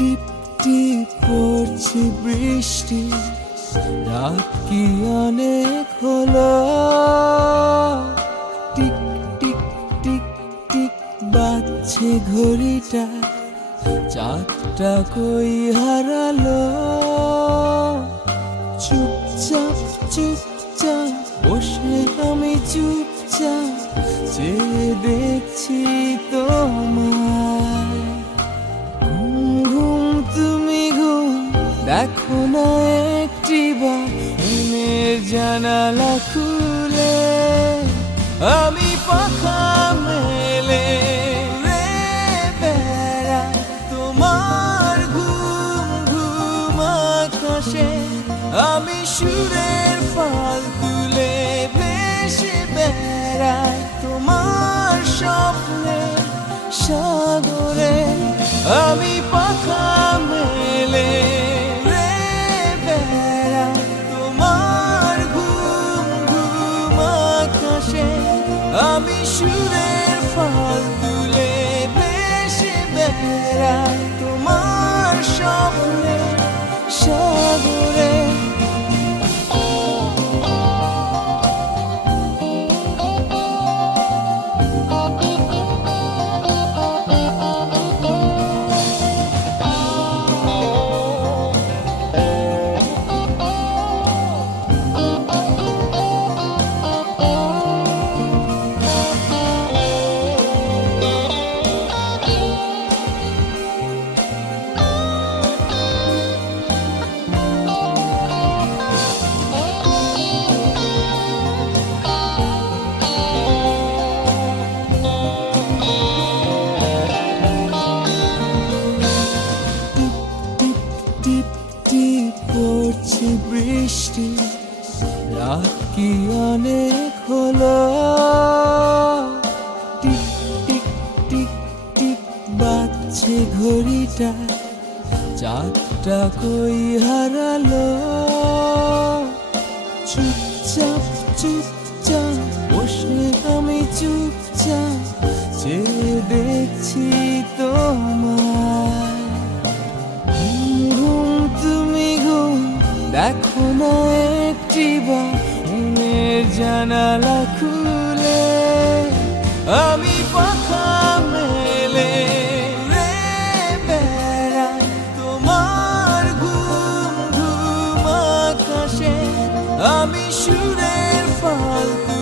টিপ টিপ পড়ছে বৃষ্টি, রাত কি অনেক হলো। টিক টিক টিক টিক বাজছে ঘড়িটা, চাঁদটা কই হারালো। চুপচাপ চুপচাপ বসে আমি চুপচাপ চেয়ে দেখছি তোমায়। ঘুম ঘুম তুমি ঘুম, দেখো না একটিবার মনের জানালা খুলে। আমি পাখা মেলে রে বেড়াই তোমার ঘুম ঘুম আকাশে। আমি সুরের পাল তুলে ভেসে বেড়াই তোমার স্বপ্নে সাগরে। আমি পাখা মেলে রে বেড়াই তোমার ঘুম ঘুম আকাশে। আমি সুরের পাল তুলে ভেসে বেড়াই তোমার স্বপ্নে সাগরে। টিপ টিপ পড়ছে বৃষ্টি, রাত কি অনেক হলো। টিক টিক টিক টিক বাজছে ঘড়িটা, চাঁদটা কই হারালো। চুপচাপ চুপচাপ বসে আমি চুপচাপ চেয়ে দেখছি তোমায়। দেখো না একটিবার মনের জানালা খুলে। আমি পাখা মেলে রে বেড়াই তোমার ঘুম ঘুম আকাশে। আমি সুরে